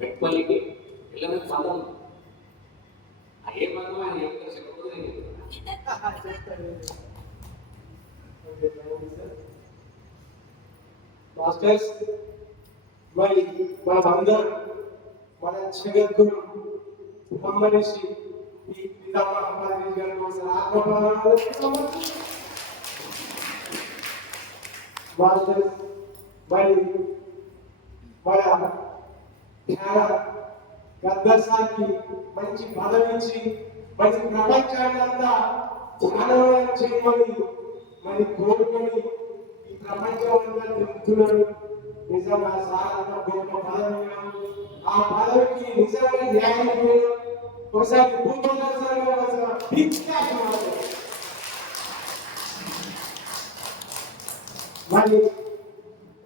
వెట్పల్లికి పిల్లలకి బంధం ఉంది. ఆ ఏ బంధం ఆయన ఎక్కడ చెప్పకపోతే నేను చెప్తాను. మాస్టర్స్ మరి మనమందరం మన జగద్గురు బ్రహ్మనిషి ఈ పితామహ మహమ్మద్ గారి కోసం ఆత్మప్రాణాలు మాస్టర్స్ మరి మన ధ్యాన గద్దర్సాకి మంచి పదవించి మంచి ప్రపంచాన్ని అంతా ధ్యానం చేయమని మరి కోరుకొని ఈ ప్రపంచం అంతా తిరుగుతున్నారు నిజంగా సార్ గొప్ప పదవి ఆ పదవికి నిజంగా న్యాయం చేయడం ఒకసారి భూపందర్శనంగా మరి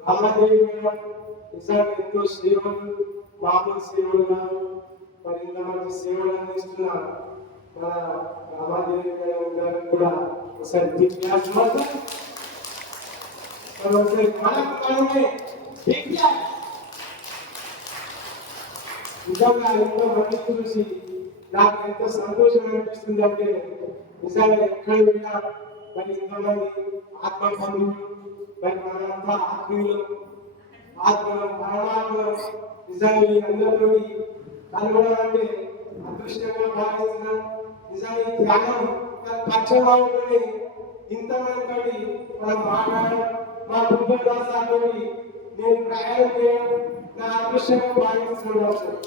రామాదేవి మేడం నిజంగా ఎంతో సేవలు మామూలు సేవలు కాదు మరి ఇంత మంచి సేవలు అందిస్తున్నారు మన రామాదేవి మేడం గారికి కూడా ఒకసారి బిగ్ క్లాస్ ఇవ్వాలి. మరి ఒకసారి మనకు మనమే బిగ్ క్లాస్. నిజంగా ఎంతో మంది చూసి నాకు ఎంతో సంతోషం అనిపిస్తుంది అంటే నిజంగా ఎక్కడ వెళ్ళినా మరి ఇంతమంది ఆత్మ బంధువులు మరి మనంతా ఆత్మీయులు ఆత్మలు పరమాత్మలు నిజంగా ఈ అందరితో కలవడాలంటే అదృష్టంగా భావిస్తున్నాం నిజంగా ఈ ధ్యానం పక్షంగా ఉంటుంది ఇంతమంది మనం మాట్లాడడం మా కుటుంబ సార్తోటి నేను ప్రయాణం చేయడం నా అదృష్టంగా భావిస్తున్నాను సార్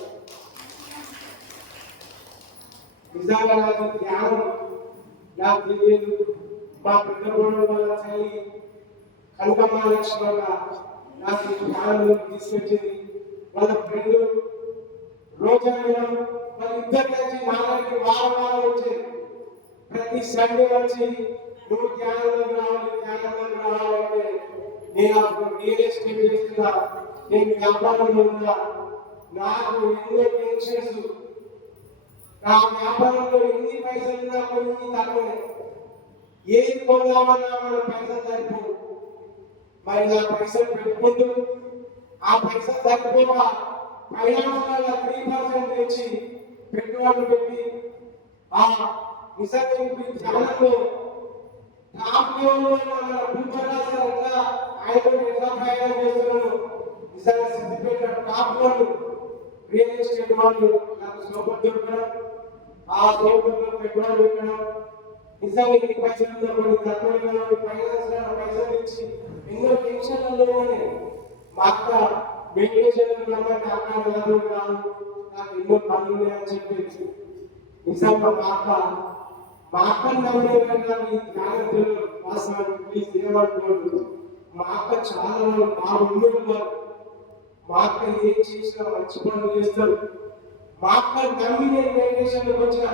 నిజంగా నాకు ధ్యానం నాకు తెలియదు మా పెద్దగోడు వల్ల చల్లి కనకమ్మ లక్ష్మి వల్ల నాకు ఈ తీసుకొచ్చింది. వాళ్ళ ఫ్రెండ్ రోజా మేడం వాళ్ళ ఇద్దరు కలిసి మా వారం వారం వచ్చేది ప్రతి సండే వచ్చి నువ్వు ధ్యానంలోకి రావాలి ధ్యానంలోకి రావాలంటే నేను అప్పుడు రియల్ ఎస్టేట్ చేస్తున్నా. నేను వ్యాపారంలో ఉన్నా. నాకు ఎన్నో టెన్షన్స్. నా వ్యాపారంలో ఎన్ని పైసలు ఉన్నా కొన్ని తక్కువ ఏది పొందామన్నా మన పైసలు సరిపోవు. మరి నా పైసలు పెట్టుకుంటూ ఆ పైసలు సరిపోవా ఫైనాన్స్ త్రీ పర్సెంట్ తెచ్చి పెట్టుబడులు పెట్టి ఆ నిజంగా ఇప్పుడు టాప్ ఆయన టాప్ రియల్ ఎస్టేట్ వాళ్ళు నాకు సోపర్ దొరకడం ఆ సోపర్లో పెట్టుబడి పెట్టడం నిజంగా పైసలు తక్కువ కొన్ని పైసలు ఇచ్చి ఎన్నో టెన్షన్లలోనే మా అక్క మెడిటేషన్ రమ్మంటే అక్క నలుగురు కాదు నాకు ఎన్నో పనులు ఉన్నాయని చెప్పి నిజంగా మా అక్క మా అక్కని నమ్మే కన్నా ఈ జ్ఞానం తెలియదు ప్లీజ్ ఏమనుకోవద్దు మా అక్క చాలా మా ముందు ఉన్నారు మా అక్క ఏం చేసినా మంచి పనులు చేస్తారు. మా అక్క నమ్మి నేను మెడిటేషన్లోకి వచ్చిన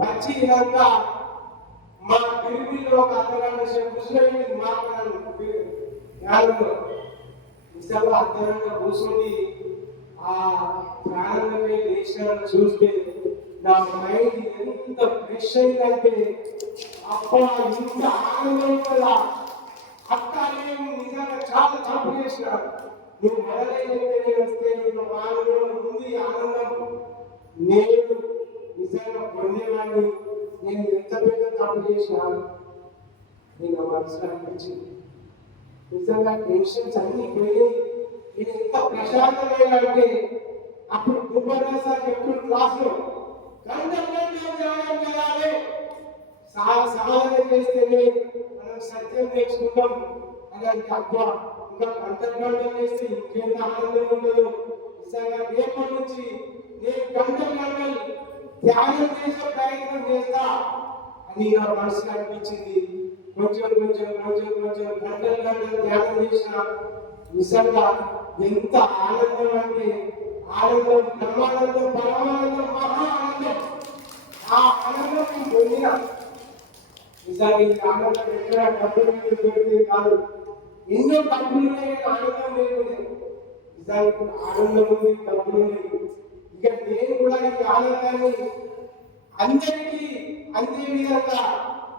వచ్చి ఇదంతా మా పిలిపిల్లో ఒక అర్ధగంట సేపు కూర్చుని మాట్లాడాను జ్ఞానంలో నిజంగా అర్ధగంట కూర్చొని ఆ ప్రాణంలోకి దేశాలను చూస్తే నా మైండ్ ఎంత ఫ్రెష్ అయిందంటే అప్ప ఇంత ఆనందం కదా. అక్క నేను నిజంగా చాలా తప్పు చేసిన. నువ్వు మొదలైతే నేను వస్తే నువ్వు ఆనందం ఉంది ఆనందం. నేను నిజంగా పొందేవాడిని. నేను ఎంత పెద్ద తప్పు చేసినా నేను మనసు అనిపించింది. నిజంగా టెన్షన్స్ అన్ని పోయి నేను ఎంత ప్రశాంతమైనంటే అప్పుడు గుబ్బర్ సార్ చెప్తున్న క్లాస్లో గంటల్లో సాధన చేస్తేనే మనం సత్యం నేర్చుకుంటాం. అని తప్ప ఇంకా గంటలు చేస్తే ఇంకెంత ఆనందం ఉండదు. నిజంగా రేపటి నుంచి నేను గంటలు గంటలు ధ్యానం చేసే ప్రయత్నం చేస్తా అని నా మనసుకు అనిపించింది కొంచెం కొంచెం కొంచెం కొంచెం గంటలు గంటలు ధ్యానం చేసిన నిజంగా ఎంత ఆనందం అంటే ఆనందం బ్రహ్మానందం పరమానందం మహా ఆనందం ఆ ఆనందం పొందిన నిజానికి ఆనందం ఎక్కడ డబ్బులు మీద కాదు ఎన్నో డబ్బులు ఉన్నాయి ఆనందం లేకుండా నిజానికి ఆనందం ఉంది డబ్బులు ఉన్నాయి ఇక నేను కూడా ఈ ఆనందాన్ని అందరికీ అందే విధంగా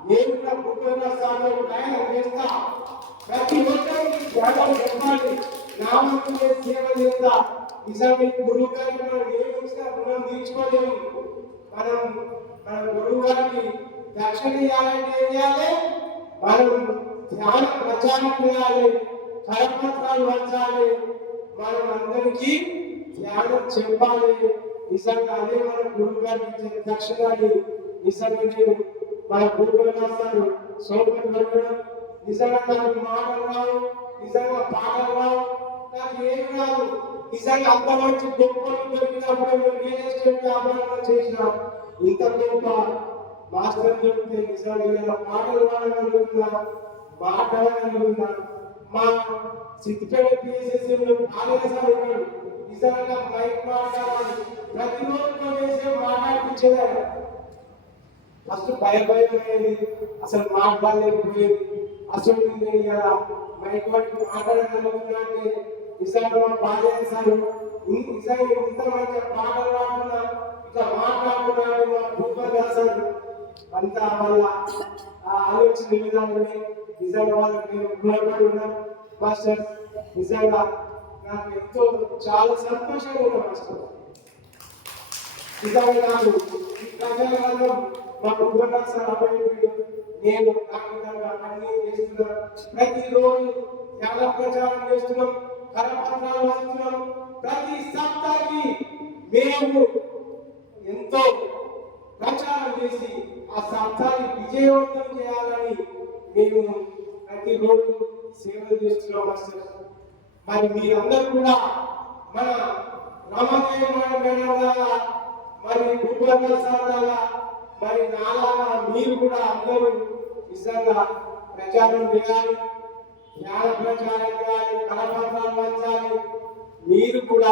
నేను కూడా పుట్టిన స్థానంలో ప్రయాణం చేస్తా. ప్రతి ఒక్కరికి త్యాగం చెప్పాలి నా వంతు నేను సేవ చేస్తా. నిజాన్ని గురువు గారికి మనం ఏమి ఇచ్చినా రుణం తీర్చుకోలేము. మనం మన గురువు గారికి దక్షిణ చేయాలంటే ఏం చేయాలి? మనం ధ్యాన ప్రచారం చేయాలి. కరపత్రాలు వంచాలి మనం అందరికీ ధ్యానం చెప్పాలి. నిజంగా అదే మన గురువు గారికి ఇచ్చిన దక్షిణాన్ని నిజంగా నేను మన గురువు రాస్తారు సోపతి వెళ్ళడం నిజంగా నాకు మాటలు రావు నిజంగా పాటలు రావు. నాకు ఏం రాదు. నిజంగా అంత మంచి గొప్పలు దొరికినప్పుడు నేను రియల్ ఎస్టేట్ వ్యాపారం చేసిన ఇంత గొప్ప మాస్టర్ దొరికితే నిజంగా ఇలా పాటలు పాడగలుగుతున్నా మాట్లాడగలుగుతున్నా మా సిద్ధిపేట పిఎస్ఎస్ఎంలో పాలేసారు ఉన్నాడు నిజంగా మైక్ మాట్లాడాలి ప్రతిరోజు వేసే మాట్లాడిపించేదాడు ఫస్ట్ భయ భయం అనేది అసలు మాట్లాడలేకపోయేది. అసలు నేను కదా మైక్ పట్టి మాట్లాడగలుగుతున్నా అంటే నిజంగా మా బాధ చేశారు నిజంగా ఇంత మంచి పాటలు రాకుండా ఇట్లా మాట్లాడుతున్నాను మా భూపతి రాశారు అంతా వల్ల ఆ ఆలోచన విధానమే నిజంగా వాళ్ళకి నేను గుణపడి ఉన్నాను. మాస్టర్ నిజంగా నాకు ఎంతో చాలా సంతోషంగా ఉన్నా మాస్టర్ నిజంగా నాకు ఈ మా ఉపన్యాసాలు అభ్యర్థులు నేను విధంగా అన్ని చేస్తున్నాను. ప్రతిరోజు చాలా ప్రచారం చేస్తున్నాం కరపత్రాలు వస్తున్నాం ప్రతి సప్తాకి మేము ఎంతో ప్రచారం చేసి ఆ సప్తాన్ని విజయవంతం చేయాలని మేము ప్రతిరోజు సేవలు చేస్తున్నాం మాస్టర్. మరి మీరందరూ కూడా మన రామదేవ మరి భూప్రసాద్ మరి నాలాగా మీరు కూడా అందరూ నిజంగా ప్రచారం చేయాలి జ్ఞాన ప్రచారం చేయాలి కళపత్రాలు పంచాలి. మీరు కూడా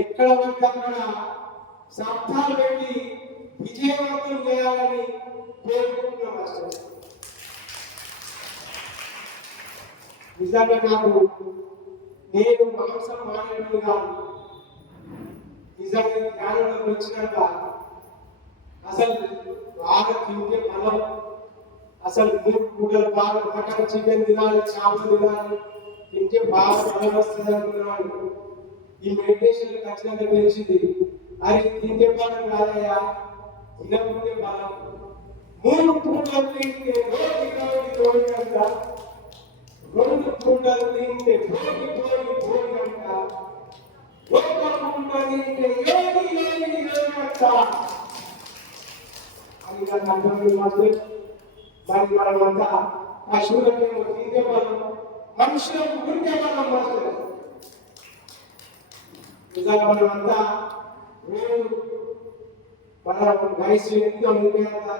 ఎక్కడ పడితే అక్కడ సప్తాలు పెట్టి విజయవంతం చేయాలని కోరుకుంటున్నాం మాస్టర్ నిజంగా నాకు నేను మాంసం మానేటప్పుడు కాదు. నిజంగా జ్ఞానంలోకి వచ్చినాక అసలు బాగా తింటే బలం అసలు మూడు పూటలు బాగా మటన్ చికెన్ తినాలి చేపలు తినాలి తింటే బాగా బలం వస్తుంది అనుకున్నాను ఈ మెడిటేషన్ ఖచ్చితంగా తెలిసింది అది తింటే బలం కాదయ్యా తినకుంటే బలం మూడు పూటలు తింటే రోజు రోజు రెండు పూటలు తింటే భోగి భోగి భోగి అంట ఒక్క పూట తింటే యోగి యోగి యోగి అంట అది నాకు అర్థమైంది మాత్రం మరి మనమంతా పశువులకేమో తింటే బలం మనుషులకు ఉంటే బలం మాత్రం నిజంగా మనమంతా రోజు మన వయసు ఎంత ఉంటే అంత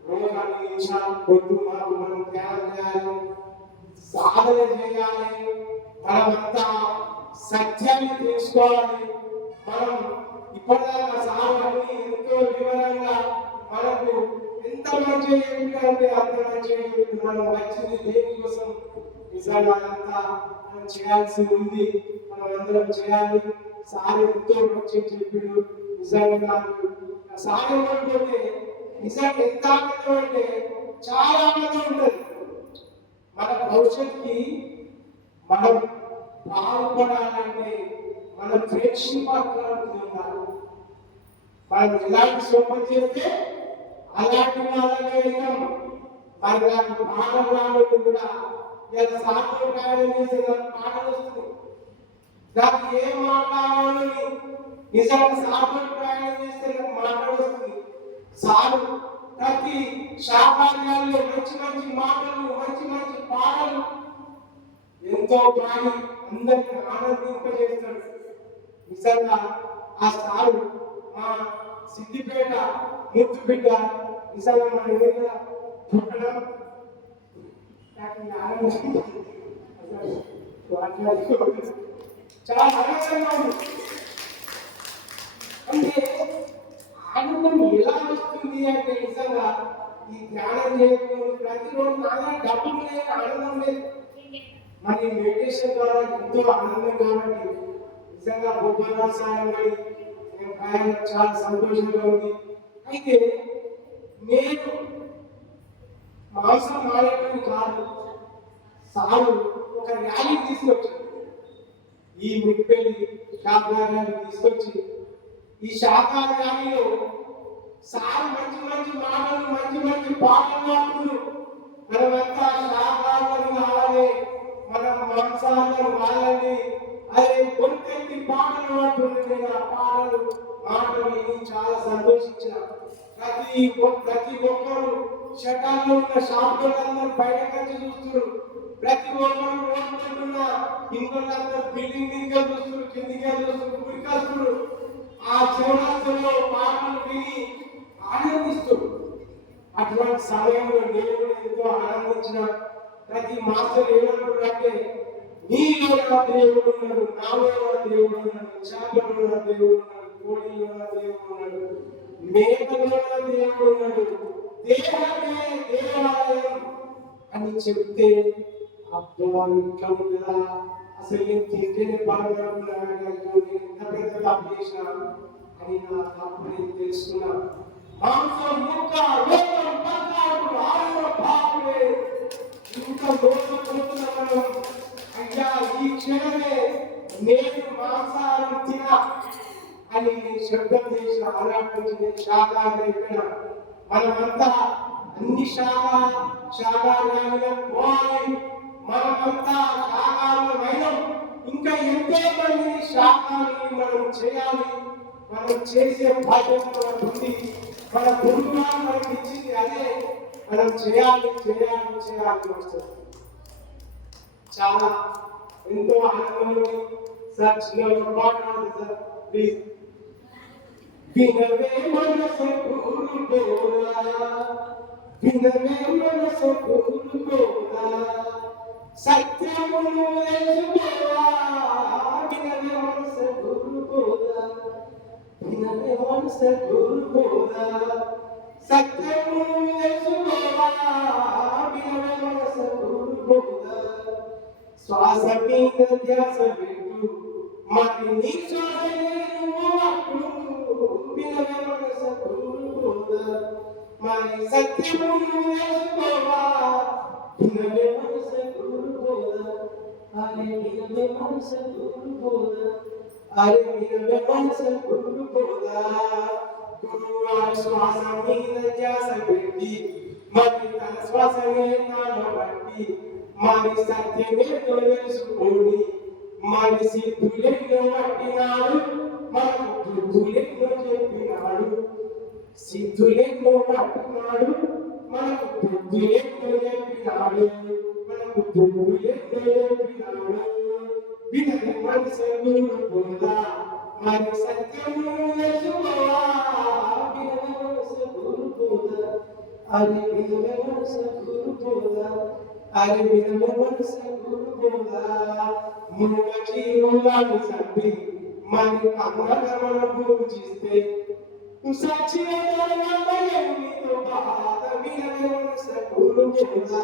రోజు అన్ని నిమిషాలు పొద్దు మాకు మనం ధ్యానం చేయాలి సాధన చేయాలి మనమంతా సత్యాన్ని తెలుసుకోవాలి. మనం ఇప్పటిదాకా సార్ ఎంతో వివరంగా మనకు ఎంత మంచి ఏంటంటే అంత మంచి మనం వచ్చింది దేనికోసం నిజంగా అంతా మనం చేయాల్సి ఉంది. మనం అందరం చేయాలి. సార్ ఎంతో మంచి చెప్పిండు నిజంగా నాకు సార్ ఇవ్వకపోతే నిజంగా ఎంత ఆనందం అంటే చాలా ఆనందం ఉంటుంది. మన భవిష్యత్తుకి మనం పాల్పడాలంటే మన ప్రేక్షపాత్రాలు ఉండాలి మనం ఎలాంటి సోపం చేస్తే అలాంటి వాళ్ళకే వెళ్తాం మరి దాని పాటలు రావడం కూడా ఇలా సాధ్యం ప్రయాణం చేసే దాని పాటలు వస్తుంది. దానికి ఏం మాట్లాడాలని నిజంగా సాధ్యం ప్రయాణం చేస్తే నాకు మాటలు వస్తుంది. సారు ప్రతి శాఖాల్లో మంచి మంచి మాటలు మంచి మంచి ఎంతో ప్రాణి అందరికి ఆనందింపజేస్తాడు నిజంగా ఆ సారు మా సిద్దిపేట ముద్దు బిడ్డ నిజంగా మన ఏరియా పుట్టడం చాలా ఆనందంగా ఉంది. అంటే ఆనందం ఎలా వస్తుంది అంటే నిజంగా ఈ ధ్యానం చేయడం ప్రతిరోజు నాగా డబ్బులు లేదు ఆనందం లేదు. మరి మెడిటేషన్ ద్వారా ఎంతో ఆనందం కాబట్టి నిజంగా గొప్ప సాయం పడి చాలా సంతోషంగా ఉంది. అయితే నేను మాంసం మారేటువంటి కాదు సారు ఒక ర్యాలీ తీసుకొచ్చాను ఈ ముప్పెల్లి శాఖాన్ని తీసుకొచ్చి ఈ శాఖాన్ని సార్ మంచి మంచి మాటలు మంచి మంచి పాటలు పాడుతున్నారు మనమంతా శాఖాలను కావాలి. మనం మాంసాలను వాళ్ళని అదే కొంతెత్తి పాటలు పాడుతుంది నేను ఆ పాటలు మాటలు విని చాలా సంతోషించిన. ప్రతి ప్రతి ఒక్కరు శకాల్లో ఉన్న షాపులందరూ బయటకు వచ్చి చూస్తున్నారు. ప్రతి ఒక్కరు రోడ్డు ఉన్న బిల్డింగ్ దిగ్గ చూస్తున్నారు కిందికి చూస్తున్నారు ఉరికాస్తున్నారు ఆ శివరాత్రిలో పాటలు విని ఆనందిస్తున్నారు. అటువంటి సమయంలో నేను ఎంతో ఆనందించిన ప్రతి మాస్టర్ ఏమంటున్నారంటే నీలో నా దేవుడు ఉన్నాడు నాలో నా దేవుడు ఉన్నాడు చేపలో నా దేవుడు ఉన్నాడు కోడిలో నా దేవుడు ఉన్నాడు మేకలో నా దేవుడు ఉన్నాడు దేవుడే దేవాలయం అని చెప్తే అబ్బా ఇంకా అసలు నేను తింటేనే బాగుపడుతున్నాను నేను ఎంత పెద్ద తప్పు చేసినాను అని నా తప్పు నేను తెలుసుకున్నాను మాంసం ముక్క రూపం పద్నాలుగు ఆరు పాపులే ఇంత లోపడుతున్న అయ్యా ఈ క్షణమే నేను మాంసాహారం తిన అని శబ్దం చేసిన ఆనాటి శాఖ నేను మనమంతా అన్ని శాఖ శాఖాహారాలను పోవాలి. మనమంతా శాఖాహారమైన ఇంకా ఎంతో మంది శాఖాహారాన్ని మనం చేయాలి. మనం చేసే బాధ్యత మనకు ఉంది మన గురువు మనకి ఇచ్చింది అదే. మనం చేయాలి చేయాలి చేయాలి వస్తుంది. చాలా ఎంతో ఆనందంలో సార్ చిన్న ఒక పాట సార్ ప్లీజ్ వినవే మనసు కూరుకోరా వినవే మనసు కూరుకోరా సత్యమును వేసుకోరా వినవే మనసు కూరుకోరా వినవే మనసు కూరుకోరా సత్యమును వేసుకోరా వినవే మనసు కూరుకోరా శ్వాస మీద ధ్యాస పెట్టు మరి నీ శ్వాస నేను అప్పుడు వినవే మనసు కూరుకోదా మరి సత్యము వేసుకోవా వినవే మనసు కూరుకోదా అరే వినవే మనసు కూరుకోదా అరే వినవే మనసు కూరుకోదా గురువారి శ్వాస మీద ధ్యాస పెట్టి మరి తన శ్వాసనే నాలో మరి సత్యమే తెలుసుకోండి మరి సిద్ధులెన్నో పట్టినాడు. మనకు బుద్ధులెన్నో చెప్పినాడు సిద్ధులెన్నో పట్టినాడు. మనకు బుద్ధులెన్నో చెప్పినాడు మనకు బుద్ధులెన్నో చెప్పినాడు వినని మనసు పోదా. మరి సత్యము తెలుసుకోవా అది వినని మనసు పోదా అది వినని మనసు పోదా జీవులను చంపి మరి కమ్మగమన పూజిస్తే సాక్షి బాధ వినని మనసు పోదా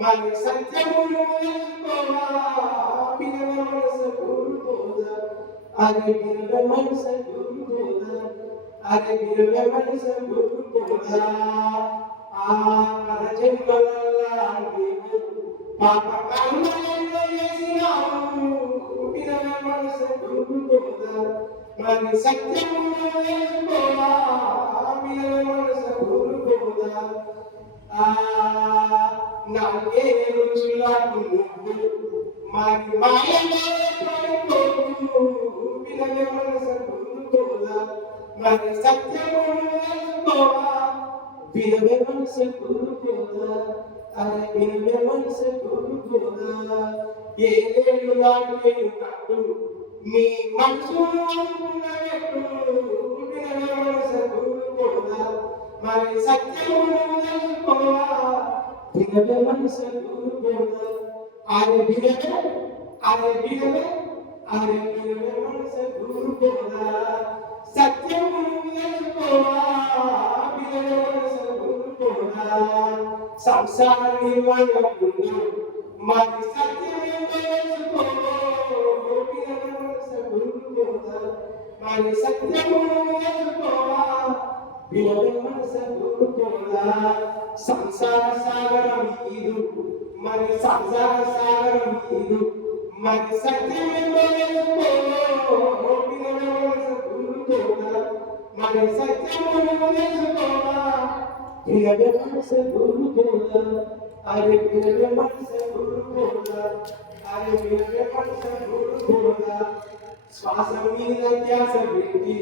మరి సత్యమును తెలుసుకోవా వినని మనసు పోదా అది వినని మనసు పోదా అది వినని మనసు పోదా ఆ కథ జన్మలల్లా పాప కర్మలెన్నో చేసినావు వినని మనసు మరి సత్యమును తెలుసుకోవా మనసు పోదా నాకే రుచులకు నువ్వు మరి మాయలో పడిపోకు మనసు కోరుకోదా మరి సత్యమును తెలుసుకోవా వినవే మనసు కోరుకోదా అరే వినవే మనసు కోరుకోదా ఏ లేడు నాకేను కట్టు నీ మనసును అనుకున్నట్టు వినవే మనసు కోరుకోదా మరి సత్యమును తెలుసుకోవా? వినవే మనసు కోరుకోదా ఆయన వినవే అరే వినవే అరే వినవే మనసు గురుకోదా సంసార నిర్వహణకుండు మరి సత్యమే మరి సత్యము సంసార సాగరం ఇది మరి సంసార సాగరం ఇది మరి సత్యమేమో తెలుసుకో వినవే మనసు గురుకోదా మరి సత్యము తెలుసుకోవా వినవే మనసు గురుకోదా అరే వినవే మనసు గురుకోదా అరే వినవే మనసు గురుకోదా శ్వాస మీద ధ్యాస పెట్టి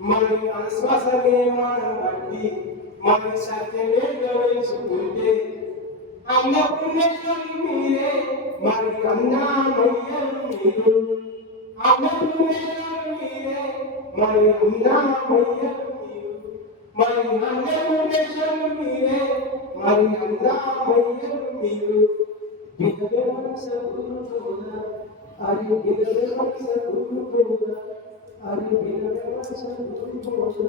మరి మన శ్వాసమే మనం బట్టి మన సత్యమే గమనించుకుంటే అన్నపుణ్యేశ్వరి మీరే మరి అన్నామయ్యలు మీరు అన్నపుణ్యేశ్వరి మీరే మరి అన్నామయ్యలు మీరు మరి అన్నపుణ్యేశ్వరి మీరే మరి అన్నామయ్యలు మీరు వినవే మనసు గురుకోదా అరే వినవే మనసు గురుకోదా అరే వినవే మనసు గురుకోదా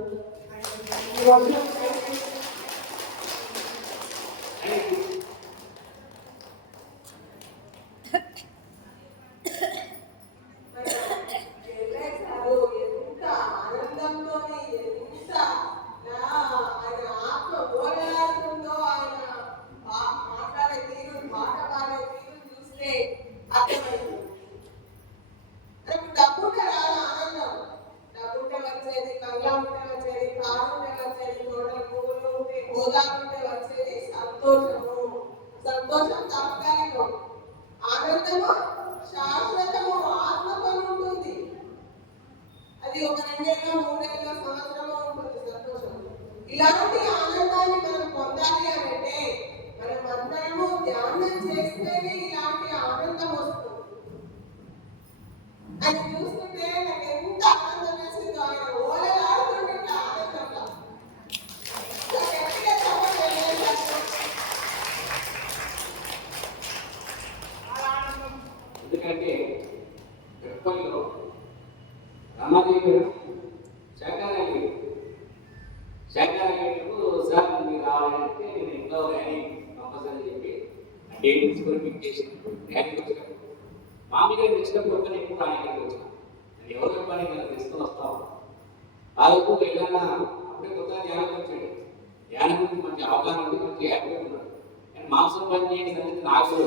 వెళ్ళేశారు ఎంత ఆనందంతోని ఎంత నా ఆయన ఆత్మ ఓడలాడుతుందో ఆయన మా- మాట్లాడే తీరు మాట పాడే తీరు చూస్తే అర్థమైంది మనకు డబ్బుంటే రాదు ఆనందం డబ్బుంటే వచ్చేది బంగ్లా ఉంటే వచ్చేది కారు ఉంటే వచ్చేది తోటల పువ్వులు ఉంటే హోదా ఉంటే వచ్చేది సంతోషము సంతోషం తాత్కాలికం ఆనందము శాశ్వతము ఆత్మతో ఉంటుంది అది ఒక రెండేళ్ళ మూడేళ్ళ సంవత్సరంలో ఉంటుంది సంతోషం ఇలాంటి ఆనందాన్ని మనం పొందాలి అని అంటే మనం అందరము ధ్యానం చేస్తేనే ఇలాంటి ఆనందం వస్తుంది అది చూస్తుంటే నాకు ఎంత ఆనందం వేసిందో ఆయన ఓలలాడుతుంటే ఆనందంగా ఇంకా గట్టిగా చెప్పండి వెళ్ళేసారు. ఎందుకంటే ఎప్పటిలో రమాదేవి శాఖారాయి శాఖారాయకు సార్ మీరు రావాలంటే నేను ఇంట్లో ర్యాలీ కంపల్సరీ చెప్పి ఆ డేట్ తీసుకొని పిక్ చేసి ర్యాలీకి వచ్చినప్పుడు మామూలుగా నేను వచ్చినప్పుడు ఒక నేను కూడా ఆయన వచ్చాను నేను ఎవరు చెప్పాలి నేను తీసుకొని వస్తాను ఆ రోజు ఏదన్నా అంటే కొత్త ధ్యానం వచ్చాడు. ధ్యానం గురించి మంచి అవగాహన ఉంది మంచి హ్యాపీగా ఉన్నాడు. కానీ మాంసం పని చేయని సంగతి నాకు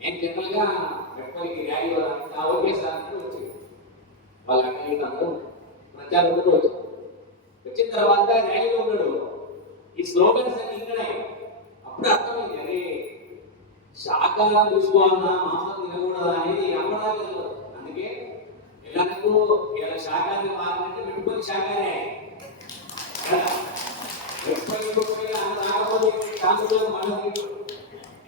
నేను జనరల్గా పెట్టుకోనికి ర్యాలీ ఆ ఓకే సార్ అంటూ వచ్చి వాళ్ళ అక్కడికి అందరూ ప్రచారం కూడా వచ్చారు. వచ్చిన తర్వాత ర్యాలీలో ఉన్నాడు. ఈ స్లోగన్స్ అన్ని ఇక్కడే. అప్పుడు అర్థమైంది అరే శాఖ చూసుకోవాలన్నా మాంసం తినకూడదా అనేది అమ్మడానికి తెలియదు ఎలాగూ ఇలా శాకాహారి మారినట్టు పెట్టుకొని శాకాహారే కదా? పెట్టుకొని పెట్టుకొని అంత మనం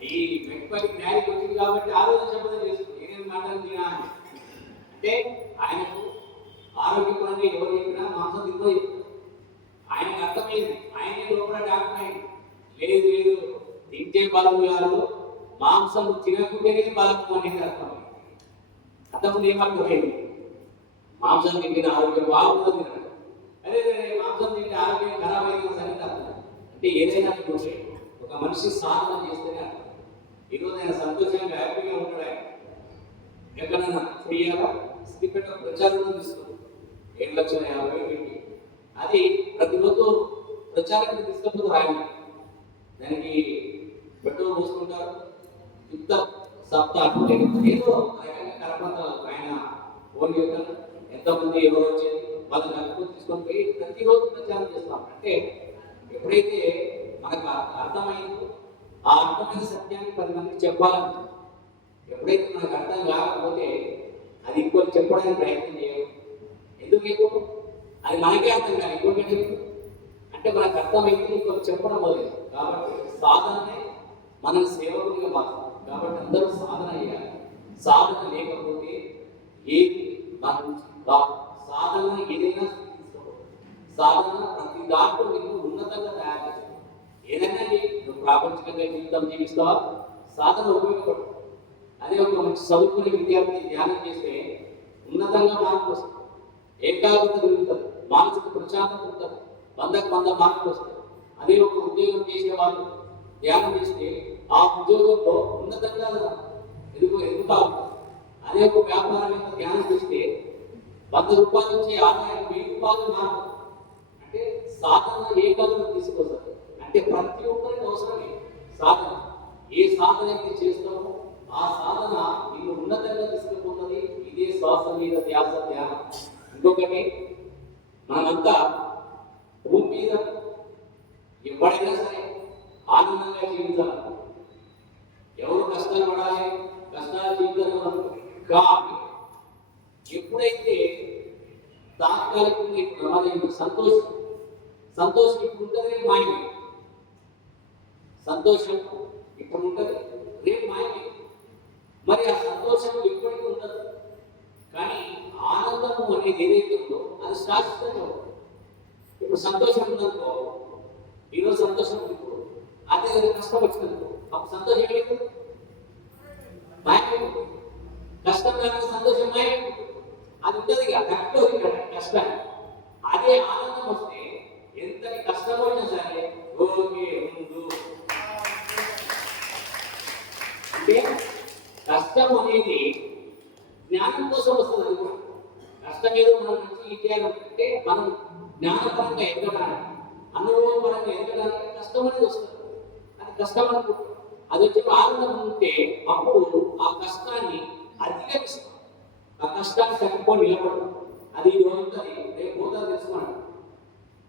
ఈ మెట్పల్లి న్యాయం వచ్చింది కాబట్టి ఆలోచన శపథం చేసుకుంది. నేనేం మాటలు అంటే ఆయనకు ఆరోగ్యపరంగా ఎవరు చెప్పినా మాంసం తినో ఆయనకు అర్థమైంది. ఆయన లోపల డాక్టర్ అయింది. లేదు లేదు. తింటే బలం కాదు మాంసం తినకుంటేనే బలం అనేది అర్థం ఏమర్థమైంది మాంసం తింటే ఆరోగ్యం బాగుంటుంది అదే మాంసం తింటే ఆరోగ్యం ఖరాబ్ అయిన సంగతి అంటే ఏదైనా చూసే ఒక మనిషి సాధన చేస్తేనే అర్థం ఈరోజు ఆయన సంతోషంగా హ్యాపీగా ఉంటాడు ఆయన. ఎక్కడన్నా ఫ్రీగా సిద్దిపేట ప్రచారం తీసుకోండి. ఏడు లక్షల యాభై వేలు అది ప్రతిరోజు ప్రచారం తీసుకపోతే రాయండి దానికి పెట్రోల్ పోసుకుంటారు. యుద్ధ సప్తాహం. ఏదో రకంగా కరపత్రాలు ఆయన ఫోన్ చేస్తారు. ఎంతమంది ఎవరు వచ్చేది వాళ్ళు కలుపుకొని తీసుకొని పోయి ప్రతిరోజు ప్రచారం చేస్తాం. అంటే ఎప్పుడైతే మనకు అర్థమైందో ఆ అర్థమైన సత్యాన్ని పది మందికి చెప్పాలని ఎప్పుడైతే మనకు అర్థం కాకపోతే అది ఇంకోటి చెప్పడానికి ప్రయత్నం చేయాలి ఎందుకు ఎక్కువ అది మనకే అర్థం కాదు. ఇంకోటి అంటే మనకు అర్థమైతే ఇంకొకటి చెప్పడం మొదలు కాబట్టి సాధననే మనం సేవకుడిగా మారుతాం కాబట్టి అందరూ సాధన చేయాలి. సాధన లేకపోతే ఏది మన గురించి సాధన ఏదైనా సాధన ప్రతి దాంట్లో నిన్ను ఉన్నతంగా తయారు చేస్తుంది. ఏదైనా నువ్వు ప్రాపంచికంగా జీవితం జీవిస్తావా? సాధన ఉపయోగపడుతుంది అదే ఒక మంచి చదువుకునే విద్యార్థి ధ్యానం చేస్తే ఉన్నతంగా మార్పు వస్తుంది. ఏకాగ్రత పెరుగుతుంది. మానసిక ప్రశాంతత ఉంటుంది. వందకు వంద మార్పు వస్తాయి. అదే ఒక ఉద్యోగం చేసే వాళ్ళు ధ్యానం చేస్తే ఆ ఉద్యోగంలో ఉన్నతంగా ఎదుగు ఎదుగుతా ఉంటుంది అదే ఒక వ్యాపారవేత్త ధ్యానం చేస్తే వంద రూపాయల నుంచి ఆదాయం వెయ్యి రూపాయలు మారుతుంది అంటే సాధన ఏకాగ్రత తీసుకొస్తారు అంటే ప్రతి ఒక్కరికి అవసరమే సాధన. ఏ సాధన అయితే చేస్తామో ఆ సాధన నిన్ను ఉన్నతంగా తీసుకుపోతుంది. ఇదే శ్వాస మీద ధ్యాస ధ్యానం. ఇంకొకటి మనమంతా భూమి మీద ఎవడైనా సరే ఆనందంగా జీవించాలి ఎవరు కష్టాలు పడాలి కష్టాలు జీవితాలు కానీ ఎప్పుడైతే తాత్కాలికంగా ఇప్పుడు ప్రమాదం సంతోషం సంతోషం ఇప్పుడు ఉంటుంది మాయమే. సంతోషం ఇప్పుడు ఉంటుంది రేపు మాయమే. మరి ఆ సంతోషం ఎప్పటికీ ఉండదు. కానీ ఆనందము అనేది ఏదైతే ఉందో అది శాశ్వతంగా ఉంటుంది. ఇప్పుడు సంతోషం ఉందనుకో ఈరోజు సంతోషం ఉంది ఇప్పుడు అదే కష్టం వచ్చిందనుకో అప్పుడు సంతోషం ఏమైంది మాయమైపోతుంది కష్టం కానీ సంతోషం మాయమైపోతుంది అది ఉంటుంది కరెక్ట్ ఇక్కడ కష్టం అదే ఆనందం వస్తే ఎంతటి కష్టమైనా సరే ఓకే ముందు అంటే కష్టం అనేది జ్ఞానం కోసం వస్తుంది అది కూడా కష్టం ఏదో మనం నుంచి ఇచ్చేయాలి అంటే మనం జ్ఞానపరంగా ఎదగడానికి అనుభవపరంగా ఎదగడానికి కష్టం అనేది వస్తుంది అది కష్టం అనుకుంటాం అది వచ్చి ఆనందం ఉంటే అప్పుడు ఆ కష్టాన్ని అధిగమిస్తాం ఆ కష్టాన్ని తట్టుకొని నిలబడతాం అది ఈ రోజు ఉంటుంది రేపు పోతుంది తెలుసుకోండి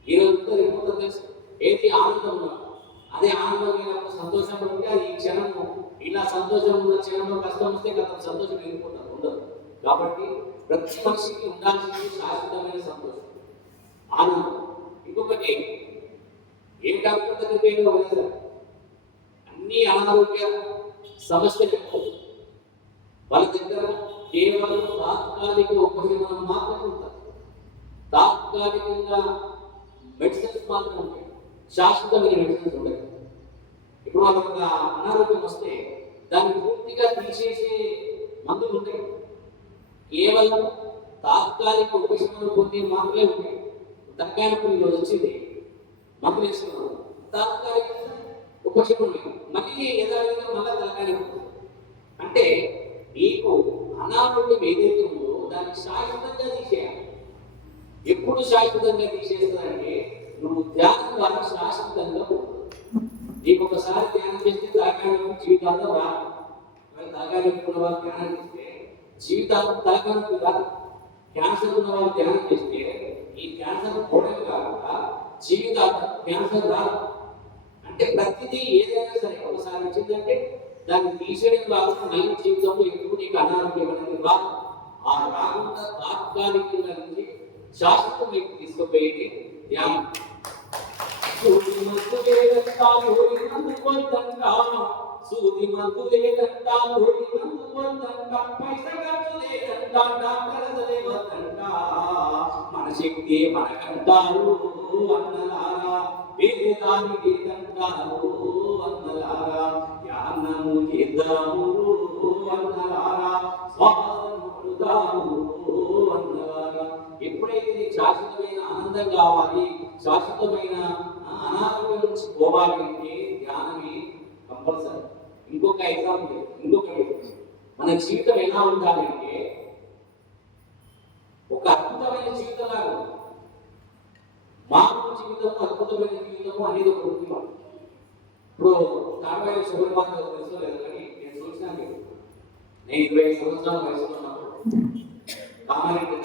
ఈ రోజు ఉంటుంది రేపు పోతుంది తెలుసు ఏది ఆనందం ఉందో అదే ఆనందం లేనప్పుడు సంతోషం ఉంటే అది ఈ క్షణము ఇలా సంతోషం ఉన్న క్షణంలో కష్టం వస్తే గత ఉండదు. కాబట్టి ప్రతి మనిషికి ఉండాల్సింది శాశ్వతమైన సంతోషం. ఆనందం ఇంకొకటి ఏం డాక్టర్ దగ్గరికి వెళ్ళి అన్ని అనారోగ్య సమస్యలు వాళ్ళ దగ్గర కేవలం తాత్కాలిక ఉపశమనం మాత్రమే ఉంటారు తాత్కాలికంగా మెడిసిన్స్ మాత్రం ఉంటాయి. శాశ్వతమైన మెడిసిన్స్ ఉంటాయి ఇప్పుడు వాళ్ళ ఒక అనారోగ్యం వస్తే దాన్ని పూర్తిగా తీసేసే మందులు ఉంటాయి కేవలం తాత్కాలిక ఉపశమనం పొందే మాత్రమే ఉంటాయి. తగ్గానికి ఈరోజు వచ్చింది. మందులు వేసుకున్నాడు తాత్కాలిక ఉపశమనం మళ్ళీ యథావిధిగా మళ్ళీ తలకానికి అంటే నీకు అనారోగ్యం ఏదైతే ఉందో దాన్ని శాశ్వతంగా తీసేయాలి. ఎప్పుడు శాశ్వతంగా తీసేస్తానంటే నువ్వు ధ్యానం ద్వారా శాశ్వతంగా నీకు ఒకసారి ధ్యానం చేస్తే తలకానికి జీవితాల్లో రాదు. మరి ధ్యానం చేస్తే జీవితాంతం తలకానికి కూడా క్యాన్సర్ ఉన్న ధ్యానం చేస్తే ఈ క్యాన్సర్ పోవడం కాకుండా జీవితాంతం క్యాన్సర్ రాదు. అంటే ప్రతిదీ ఏదైనా సరే ఒకసారి వచ్చిందంటే దాన్ని తీసేయడం కాకుండా మళ్ళీ జీవితంలో ఎప్పుడు నీకు అనారోగ్యం అనేది రాదు. ఆ రాకుండా తాత్కాలికంగా నుంచి శాశ్వతం నీకు తీసుకుపోయేది ధ్యానం. సూది మందు సూది మందు లేదంటా లోరి మందు వద్దంటా పైస ఖర్చు లేదంటా డాక్టర్ వద్దంటా మన శక్తి మనకంటారు అన్నలారా. వేరే దాని లేదంటారు అన్నలారా ధ్యానము చేద్దాము అన్నలారా శ్వాసను పడుదాము అన్నలారా ఎప్పుడైతే శాశ్వతమైన ఆనందం కావాలి శాశ్వతమైన అనారోగ్యం నుంచి పోవాలంటే ధ్యానమే కంపల్సరీ. ఇంకొక ఎగ్జాంపుల్ ఇంకొక మన జీవితం ఎలా ఉండాలంటే ఒక అద్భుతమైన జీవితం లాగా ఉంది. మానవ జీవితం అద్భుతమైన జీవితము అనేది ఒక ఉద్యమం ఇప్పుడు కారవాయి సుబ్రహ్మణ్య తెలుసు లేదు కానీ నేను చూసినాను నేను ఇరవై ఐదు సంవత్సరాల వయసులో ఉన్నప్పుడు. కామారెడ్డి